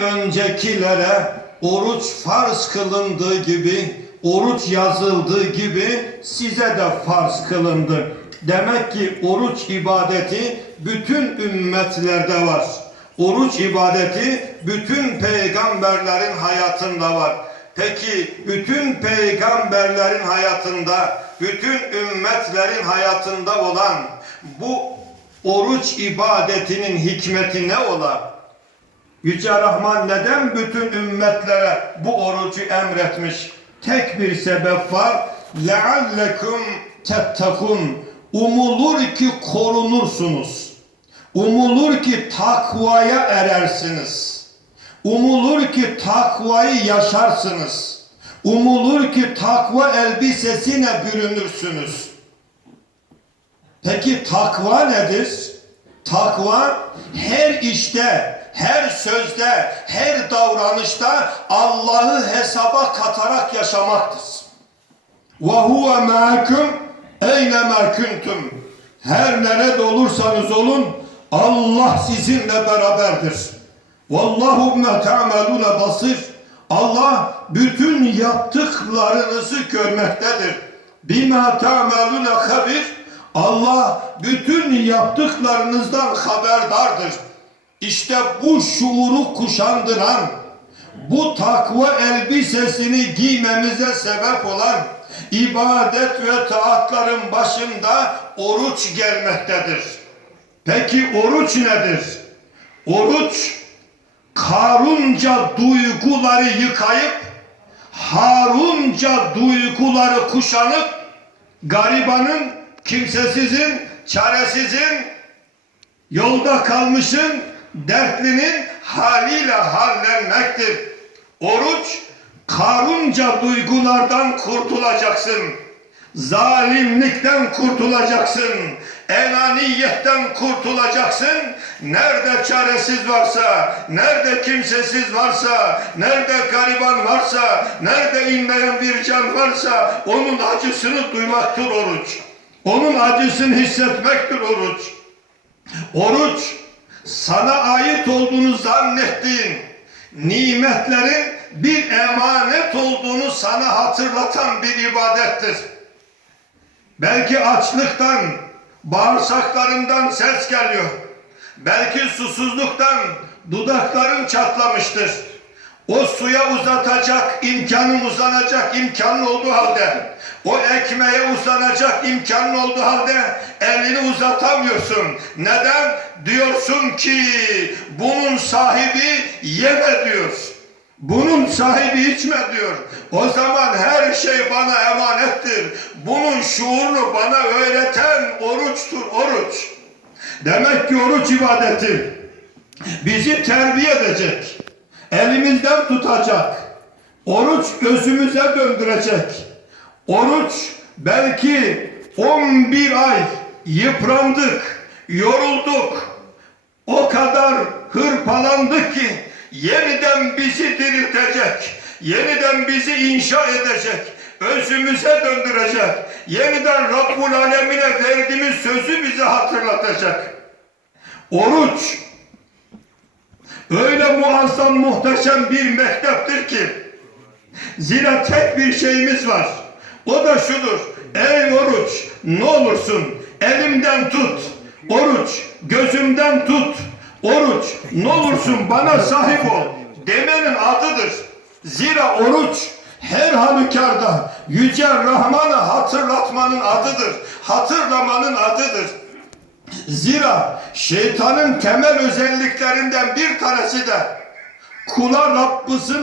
öncekilere oruç farz kılındığı gibi, oruç yazıldığı gibi size de farz kılındı. Demek ki oruç ibadeti bütün ümmetlerde var. Oruç ibadeti bütün peygamberlerin hayatında var. Peki bütün peygamberlerin hayatında, bütün ümmetlerin hayatında olan bu oruç ibadetinin hikmeti ne ola? Yüce Rahman neden bütün ümmetlere bu orucu emretmiş? Tek bir sebep var. لَعَلَّكُمْ تَتَّقُونَ Umulur ki korunursunuz. Umulur ki takvaya erersiniz. Umulur ki takvayı yaşarsınız. Umulur ki takva elbisesine bürünürsünüz. Peki takva nedir? Takva her işte, her sözde, her davranışta Allah'ı hesaba katarak yaşamaktır. Huve ma'akum eynema kuntum. Her nerede olursanız olun Allah sizinle beraberdir. Vallahu ma ta'maluna basir. Allah bütün yaptıklarınızı görmektedir. Bima ta'maluna habir. Allah bütün yaptıklarınızdan haberdardır. İşte bu şuuru kuşandıran, bu takva elbisesini giymemize sebep olan ibadet ve taatların başında oruç gelmektedir. Peki oruç nedir? Oruç Karunca duyguları yıkayıp Harunca duyguları kuşanıp garibanın, kimsesizin, çaresizin, yolda kalmışın, dertlinin haliyle hallenmektir. Oruç, karunca duygulardan kurtulacaksın. Zalimlikten kurtulacaksın. Enaniyetten kurtulacaksın. Nerede çaresiz varsa, nerede kimsesiz varsa, nerede gariban varsa, nerede inleyen bir can varsa onun acısını duymaktır oruç. Onun acısını hissetmektir oruç. Oruç sana ait olduğunu zannettiğin nimetlerin bir emanet olduğunu sana hatırlatan bir ibadettir. Belki açlıktan, bağırsaklarından ses geliyor. Belki susuzluktan dudakların çatlamıştır. O suya uzatacak imkanın uzanacak imkanın olduğu halde, o ekmeğe uzanacak imkanın olduğu halde elini uzatamıyorsun. Neden? Diyorsun ki bunun sahibi yeme diyor. Bunun sahibi içme diyor. O zaman her şey bana emanettir. Bunun şuurunu bana öğreten oruçtur, oruç. Demek ki oruç ibadeti bizi terbiye edecek. Elimizden tutacak. Oruç gözümüze döndürecek. Oruç belki 11 ay yıprandık, yorulduk. O kadar hırpalandık ki yeniden bizi diriltecek. Yeniden bizi inşa edecek. Özümüze döndürecek. Yeniden Rabbul Alemine verdiğimiz sözü bize hatırlatacak. Oruç öyle muazzam muhteşem bir mekteptir ki zira tek bir şeyimiz var. O da şudur. Ey oruç ne olursun elimden tut. Oruç gözümden tut. Oruç ne olursun bana sahip ol. Demenin adıdır. Zira oruç her halükarda Yüce Rahman'ı hatırlatmanın adıdır. Hatırlamanın adıdır. Zira şeytanın temel özelliklerinden bir tanesi de kula Rabbisini